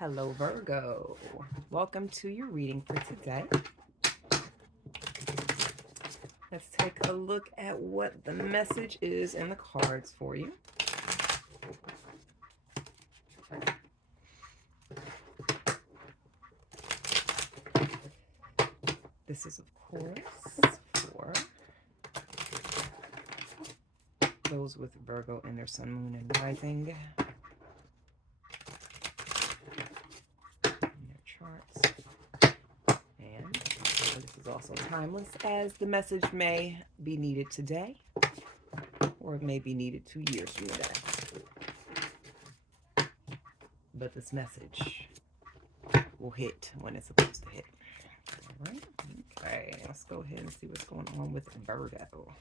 Hello, Virgo. Welcome to your reading for today. Let's take a look at what the message is in the cards for you. This is, of course, for those with Virgo in their sun, moon, and rising. In their charts. And this is also timeless, as the message may be needed today, or it may be needed 2 years from today. But this message will hit when it's supposed to hit. All right. Okay, let's go ahead and see what's going on with Virgo.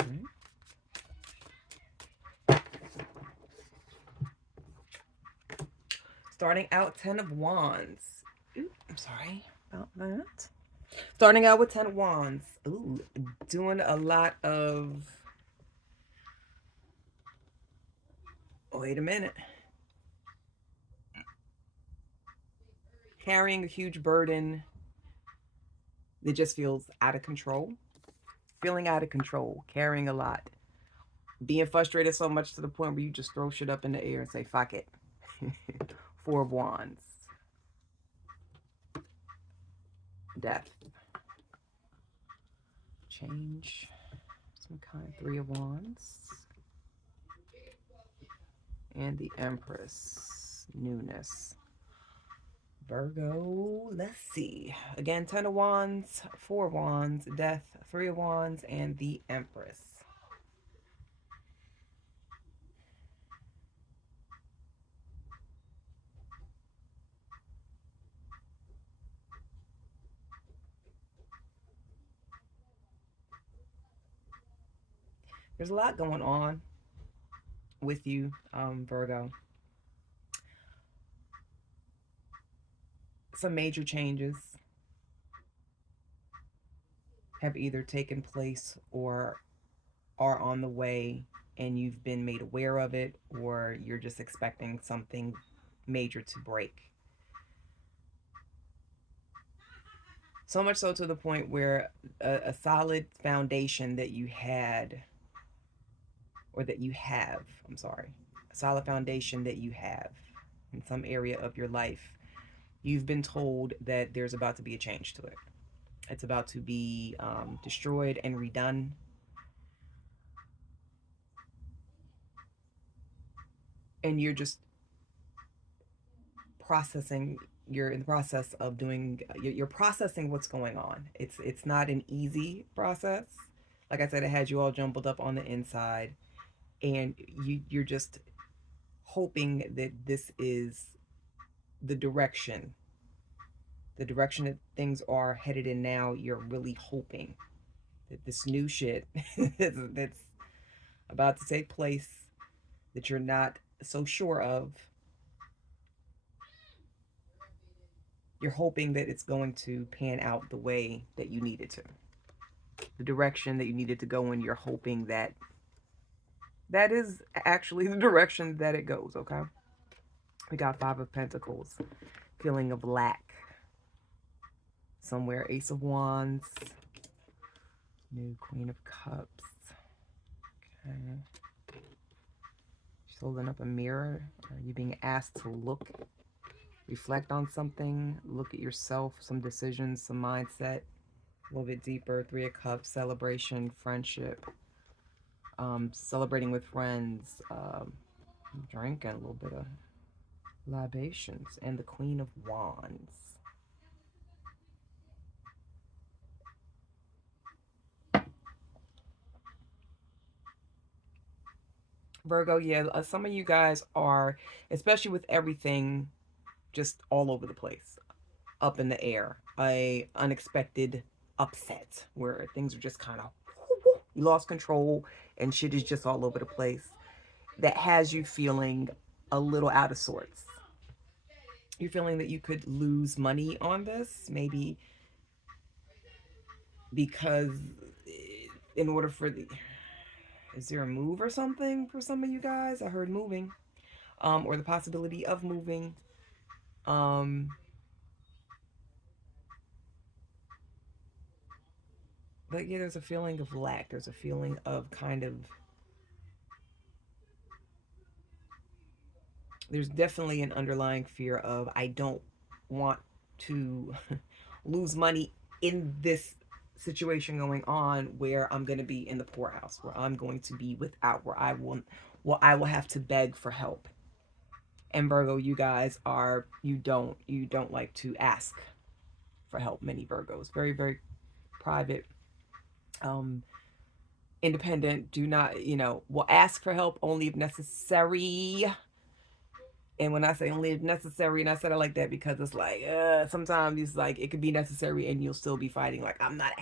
Okay. Starting out, 10 of Wands. Ooh, I'm sorry about that. Starting out with 10 of Wands. Ooh, doing a lot of... Wait a minute. Carrying a huge burden that just feels out of control. Feeling out of control. Carrying a lot. Being frustrated so much to the point where you just throw shit up in the air and say, fuck it. 4 of Wands. Death. Change. Some kind. 3 of Wands. And the Empress. Newness. Virgo, let's see. Again, 10 of Wands, 4 of Wands, Death, 3 of Wands, and the Empress. There's a lot going on with you, Virgo. Some major changes have either taken place or are on the way, and you've been made aware of it, or you're just expecting something major to break. So much so to the point where a solid foundation that you had, or that you have, I'm sorry, a solid foundation that you have in some area of your life, you've been told that there's about to be a change to it. It's about to be destroyed and redone. And you're just processing. You're in the process of doing. You're processing what's going on. It's not an easy process. Like I said, it has you all jumbled up on the inside, and you're just hoping that this is the direction that things are headed in now. You're really hoping that this new shit that's about to take place, that you're not so sure of, you're hoping that it's going to pan out the way that you need it to. The direction that you needed to go in, you're hoping that that is actually the direction that it goes, okay? We got 5 of Pentacles. Feeling of lack. Somewhere, Ace of Wands. New Queen of Cups. Okay. She's holding up a mirror. Are you being asked to look, reflect on something, look at yourself, some decisions, some mindset, a little bit deeper? 3 of Cups, celebration, friendship, celebrating with friends, drinking a little bit of libations, and the Queen of Wands. Virgo, yeah, some of you guys are, especially with everything just all over the place, up in the air, a unexpected upset where things are just kind of, you lost control and shit is just all over the place, that has you feeling a little out of sorts. You're feeling that you could lose money on this, maybe because in order for the, is there a move or something for some of you guys? I heard moving. or the possibility of moving. Um, but yeah, there's a feeling of lack. There's a feeling of kind of, there's definitely an underlying fear of, I don't want to lose money in this situation going on where I'm going to be in the poorhouse, where I'm going to be without, where I will, well, I will have to beg for help. And Virgo, you guys are, you don't like to ask for help. Many Virgos, very, very private, um, independent, do not, will ask for help only if necessary. And when I say only if necessary, and I said it like that because it's like, sometimes it's like it could be necessary and you'll still be fighting. Like, I'm not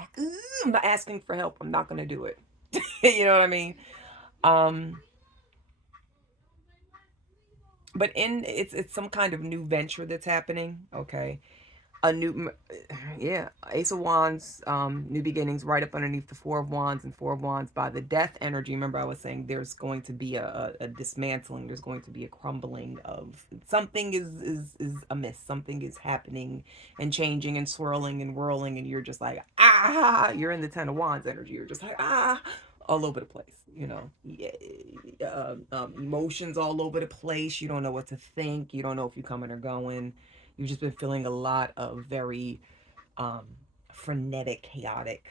asking for help. I'm not gonna do it. You know what I mean? Um, but it's some kind of new venture that's happening. Okay, a new, yeah, Ace of Wands, new beginnings, right up underneath the Four of Wands, and Four of Wands by the death energy. Remember I was saying there's going to be a dismantling, there's going to be a crumbling of something, is amiss, something is happening and changing and swirling and whirling, and you're just like, you're in the Ten of Wands energy, you're just like, all over the place, yeah, emotions all over the place, you don't know what to think, you don't know if you're coming or going. You've just been feeling a lot of very um, frenetic, chaotic,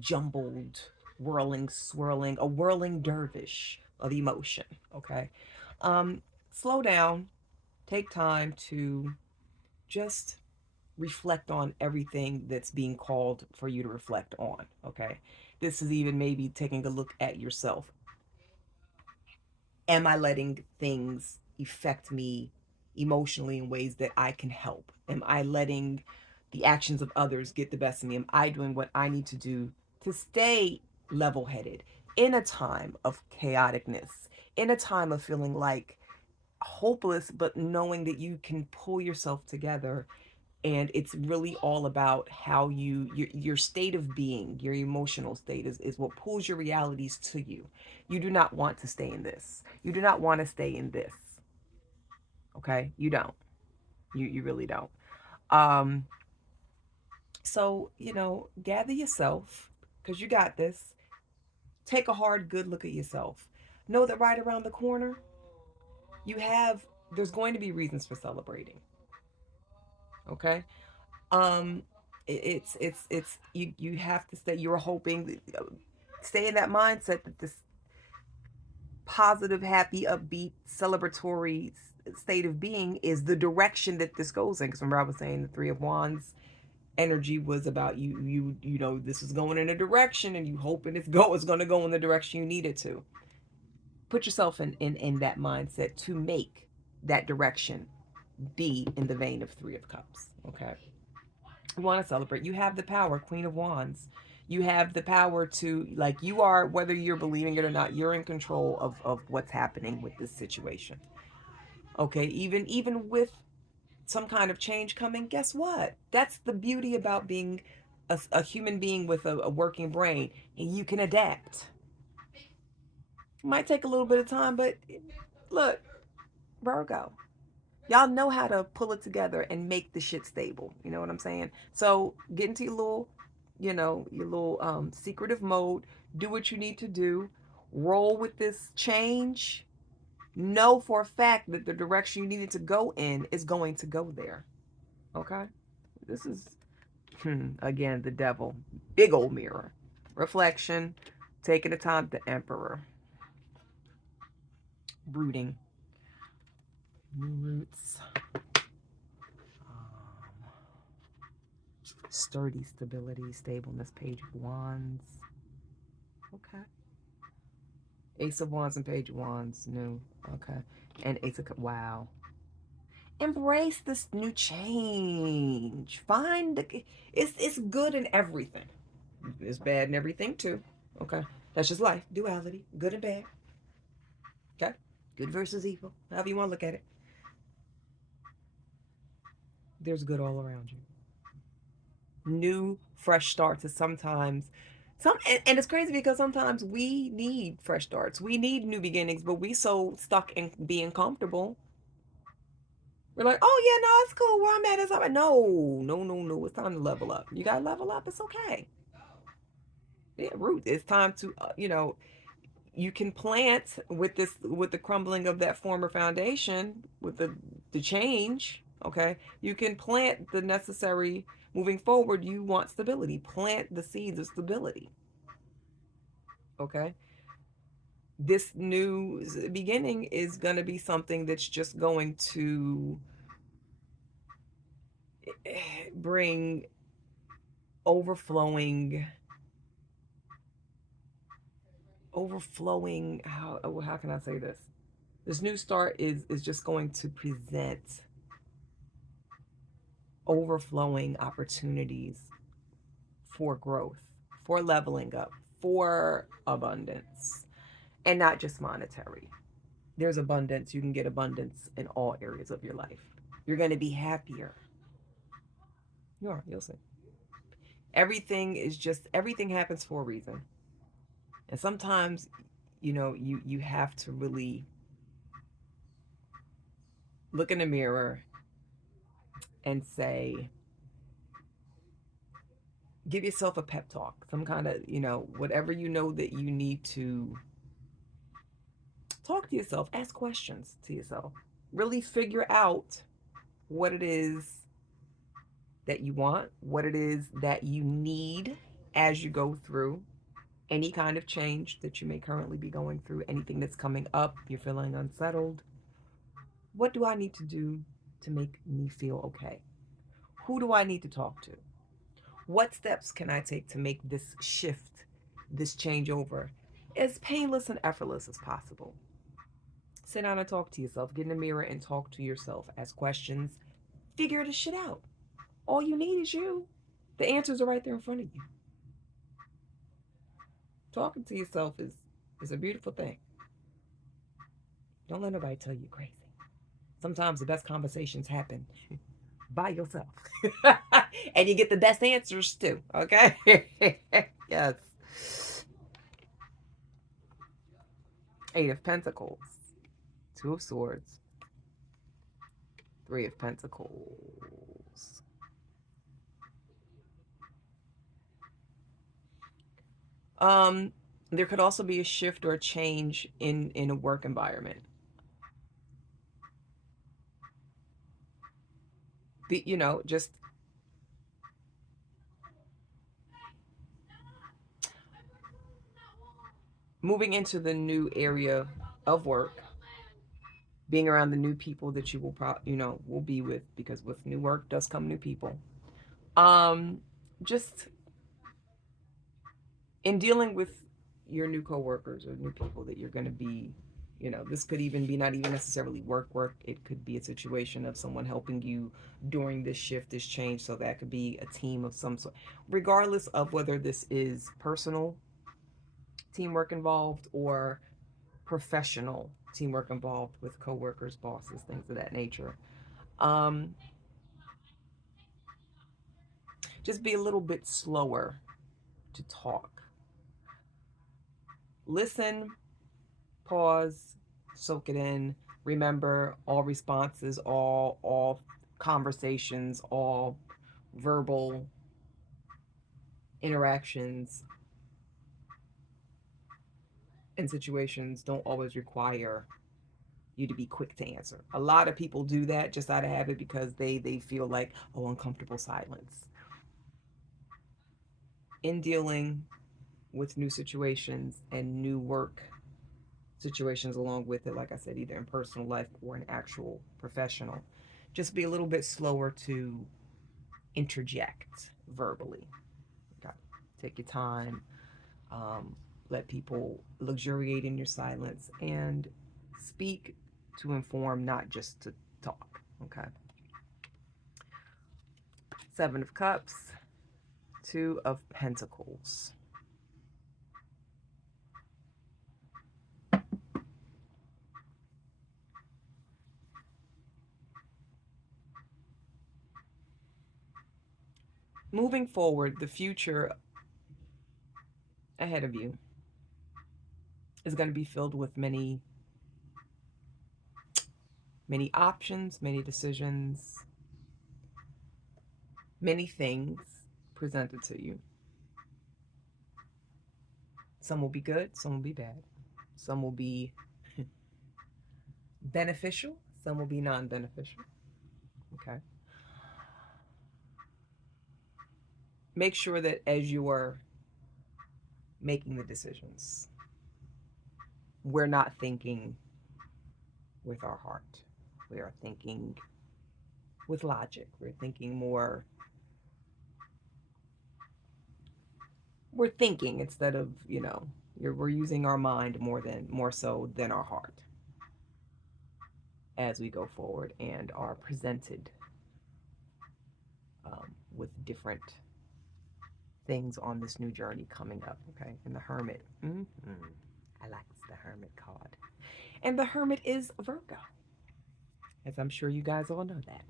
jumbled, whirling, swirling, a whirling dervish of emotion. Okay. Slow down, take time to just reflect on everything that's being called for you to reflect on. Okay. This is even maybe taking a look at yourself. Am I letting things affect me emotionally in ways that I can help? Am I letting the actions of others get the best of me? Am I doing what I need to do to stay level headed in a time of chaoticness, in a time of feeling like hopeless, but knowing that you can pull yourself together? And it's really all about how your state of being, your emotional state is what pulls your realities to you. You do not want to stay in this, you do not want to stay in this. Okay, you don't, you really don't. um so gather yourself, because you got this. Take a hard good look at yourself. Know that right around the corner you have, there's going to be reasons for celebrating. Okay. um it's you have to stay, you're hoping, stay in that mindset that this positive, happy, upbeat, celebratory state of being is the direction that this goes in. Because remember I was saying the Three of Wands energy was about this is going in a direction, and you hoping it's going to go in the direction you need it to. Put yourself in that mindset to make that direction be in the vein of Three of Cups. Okay. You want to celebrate. You have the power, Queen of Wands. You have the power to, like, you are, whether you're believing it or not, you're in control of what's happening with this situation. Okay, even with some kind of change coming, guess what? That's the beauty about being a human being with a working brain. You can adapt. It might take a little bit of time, but look, Virgo, y'all know how to pull it together and make the shit stable. You know what I'm saying? So get into your little secretive mode. Do what you need to do. Roll with this change. Know for a fact that the direction you needed to go in is going to go there. Okay? This is, again, the devil. Big old mirror. Reflection. Taking the time. The emperor. Rooting. New roots. Sturdy stability, stableness, Page of Wands. Okay. Ace of Wands and Page of Wands, new. Okay. And Ace of Cups. Wow. Embrace this new change. Find it's good in everything. It's bad in everything too. Okay. That's just life. Duality. Good and bad. Okay. Good versus evil. However you want to look at it. There's good all around you. New, fresh starts is sometimes And it's crazy because sometimes we need fresh starts. We need new beginnings, but we so stuck in being comfortable. We're like, oh yeah, no, it's cool. Where I'm at is all right. No, no, no, no. It's time to level up. You gotta level up. It's okay. Yeah, root. It's time to, you can plant with the crumbling of that former foundation, with the change. Okay, you can plant the necessary moving forward. You want stability. Plant the seeds of stability. Okay, this new beginning is going to be something that's just going to bring overflowing how can I say this? This new start is just going to present overflowing opportunities for growth, for leveling up, for abundance, and not just monetary. There's abundance. You can get abundance in all areas of your life. You're going to be happier. You are. You'll see. Everything happens for a reason. And sometimes, you have to really look in the mirror and say, give yourself a pep talk, some kind of, whatever you know that you need to talk to yourself, ask questions to yourself, really figure out what it is that you want, what it is that you need as you go through any kind of change that you may currently be going through, anything that's coming up, you're feeling unsettled. What do I need to do to make me feel okay? Who do I need to talk to? What steps can I take to make this shift, this changeover, as painless and effortless as possible? Sit down and talk to yourself. Get in the mirror and talk to yourself. Ask questions. Figure this shit out. All you need is you. The answers are right there in front of you. Talking to yourself is a beautiful thing. Don't let nobody tell you crazy. Sometimes the best conversations happen by yourself. And you get the best answers too. Okay? Yes. Eight of Pentacles. Two of Swords. Three of Pentacles. There could also be a shift or a change in a work environment. Just moving into the new area of work, being around the new people that you will be with, because with new work does come new people. Just in dealing with your new coworkers or new people that you're going to be, this could even be not even necessarily work. It could be a situation of someone helping you during this shift, this change. So that could be a team of some sort, regardless of whether this is personal teamwork involved or professional teamwork involved with coworkers, bosses, things of that nature. Um, just be a little bit slower to talk. Listen, pause, soak it in. Remember, all responses, all conversations, all verbal interactions and situations don't always require you to be quick to answer. A lot of people do that just out of habit because they feel like, oh, uncomfortable silence. In dealing with new situations and new work situations along with it, like I said, either in personal life or in actual professional, just be a little bit slower to interject verbally. Okay. Take your time. Let people luxuriate in your silence and speak to inform, not just to talk. Okay. Seven of Cups, Two of Pentacles. Moving forward, the future ahead of you is going to be filled with many, many options, many decisions, many things presented to you. Some will be good, some will be bad. Some will be beneficial, some will be non beneficial. Okay. Make sure that as you are making the decisions, we're not thinking with our heart. We are thinking with logic. We're thinking more, we're thinking instead of, we're using our mind more so than our heart as we go forward and are presented with different things on this new journey coming up. Okay. And the Hermit. I like the Hermit card. And the Hermit is Virgo, as I'm sure you guys all know that.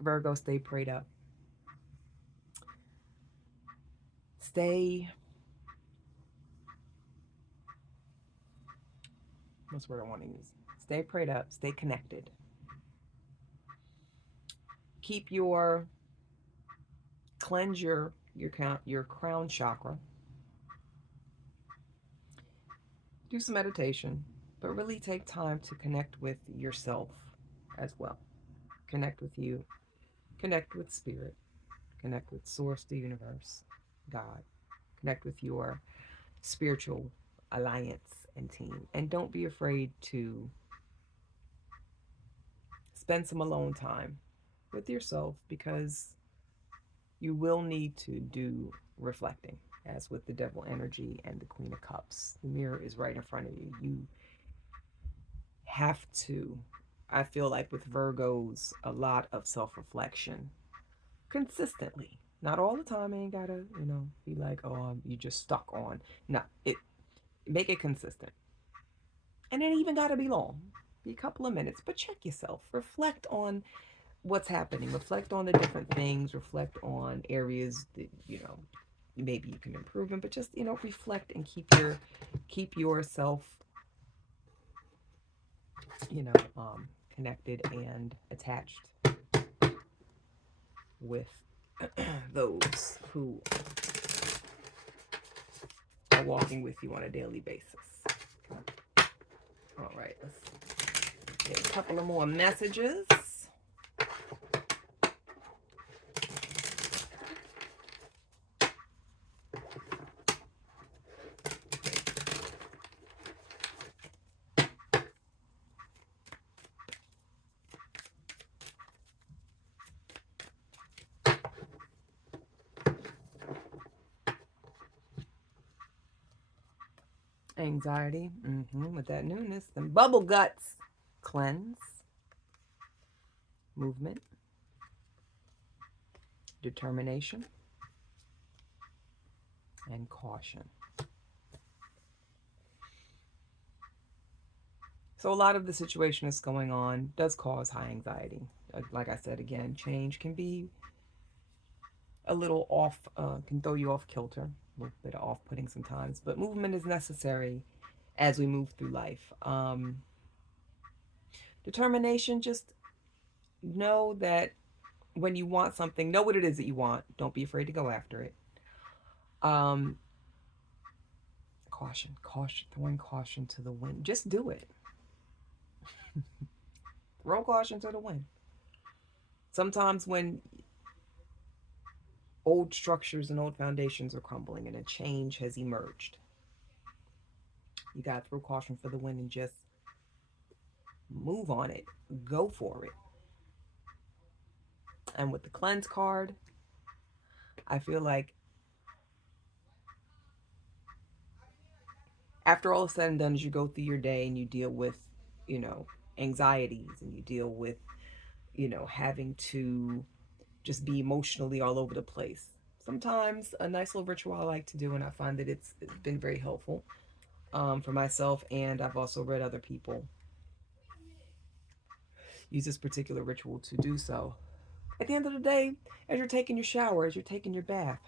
Virgo, stay prayed up. Stay, what's the word I want to use? Stay prayed up, stay connected. Keep cleanse your crown chakra. Do some meditation, but really take time to connect with yourself as well. Connect with you, connect with spirit, connect with source, the universe, God. Connect with your spiritual alliance and team. And don't be afraid to spend some alone time with yourself, because you will need to do reflecting, as with the Devil energy and the Queen of Cups. The mirror is right in front of you. You have to, I feel like with Virgos, a lot of self-reflection consistently. Not all the time. I ain't gotta, be like, oh, you just stuck on. No, make it consistent. And it ain't even gotta be long. Be a couple of minutes, but check yourself. Reflect on what's happening. Reflect on the different things. Reflect on areas that, maybe you can improve in, but just, reflect and keep yourself, connected and attached with those who are walking with you on a daily basis. All right, let's get a couple of more messages. Anxiety, with that newness. Then bubble guts, cleanse, movement, determination, and caution. So a lot of the situation that's going on does cause high anxiety. Like I said, again, change can be a little off, can throw you off kilter, a little bit of off-putting sometimes, but movement is necessary as we move through life. Determination, just know that when you want something, know what it is that you want. Don't be afraid to go after it. Caution, throwing caution to the wind. Just do it. Throw caution to the wind. Sometimes when old structures and old foundations are crumbling and a change has emerged, you got to throw caution for the wind and just move on it. Go for it. And with the cleanse card, I feel like after all is said and done, as you go through your day and you deal with, anxieties, and you deal with, having to just be emotionally all over the place. Sometimes a nice little ritual I like to do, and I find that it's been very helpful for myself, and I've also read other people use this particular ritual to do so. At the end of the day, as you're taking your shower, as you're taking your bath,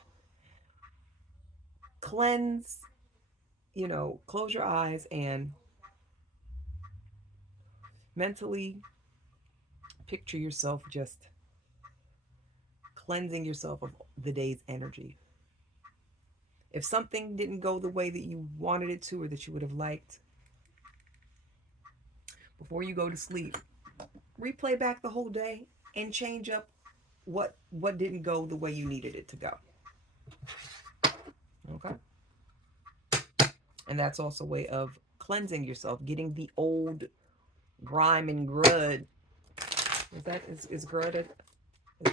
cleanse, close your eyes and mentally picture yourself just cleansing yourself of the day's energy. If something didn't go the way that you wanted it to or that you would have liked, before you go to sleep, replay back the whole day and change up what didn't go the way you needed it to go. Okay? And that's also a way of cleansing yourself, getting the old grime and grud. Is grud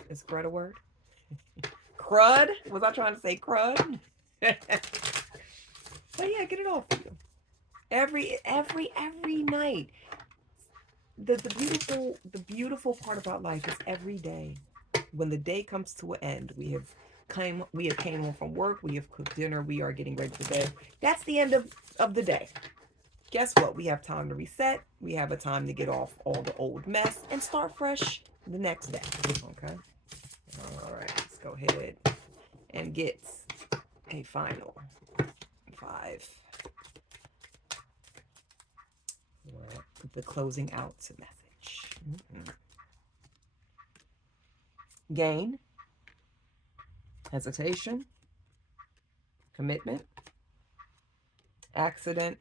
is grud a word? Crud? Was I trying to say crud? But yeah, get it off you. Every night. The beautiful part about life is every day. When the day comes to an end, we have came home from work, we have cooked dinner, we are getting ready for bed. That's the end of the day. Guess what? We have time to reset. We have a time to get off all the old mess and start fresh the next day. Okay? All right, let's go ahead and get a final 5 for the closing out message. Mm-hmm. Gain, hesitation, commitment, accident,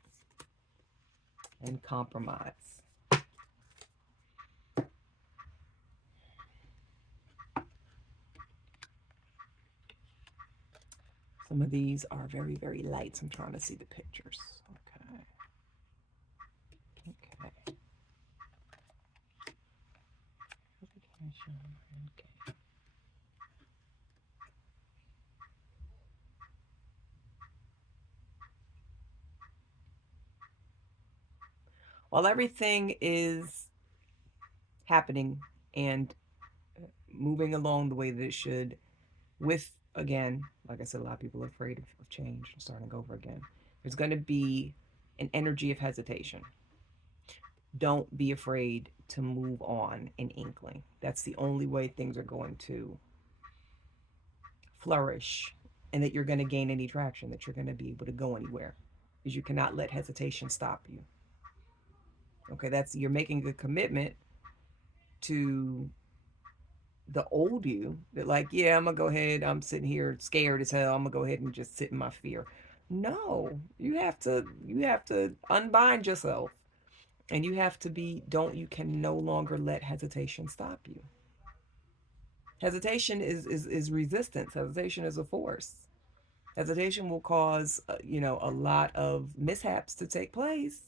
and compromise. Some of these are very, very light, so I'm trying to see the pictures. Okay. Okay. While everything is happening and moving along the way that it should, with, again, like I said, a lot of people are afraid of change and starting over again. There's going to be an energy of hesitation. Don't be afraid to move on in inkling. That's the only way things are going to flourish and that you're going to gain any traction, that you're going to be able to go anywhere, is you cannot let hesitation stop you. Okay, you're making a commitment to the old you that, like, yeah, I'm gonna go ahead, I'm sitting here scared as hell, I'm gonna go ahead and just sit in my fear. No, you have to unbind yourself, and you have to be don't you can no longer let hesitation stop you. Hesitation is resistance. Hesitation is a force. Hesitation will cause a lot of mishaps to take place,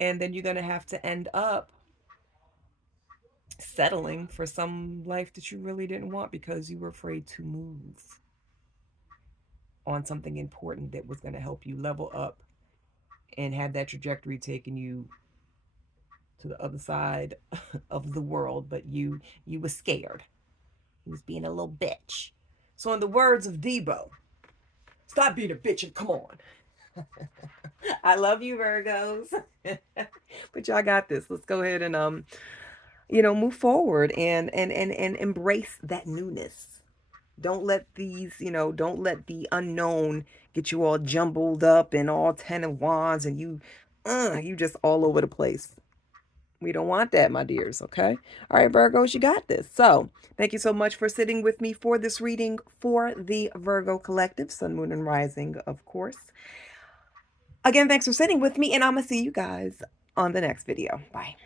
and then you're going to have to end up settling for some life that you really didn't want because you were afraid to move on something important that was going to help you level up and have that trajectory taking you to the other side of the world, but you was scared. You was being a little bitch. So in the words of Debo, stop being a bitch and come on. I love you, Virgos. But y'all got this. Let's go ahead and move forward and embrace that newness. Don't let don't let the unknown get you all jumbled up and all 10 of wands and you just all over the place. We don't want that, my dears, okay? All right, Virgos, you got this. So thank you so much for sitting with me for this reading for the Virgo Collective, Sun, Moon, and Rising, of course. Again, thanks for sitting with me, and I'm going to see you guys on the next video. Bye.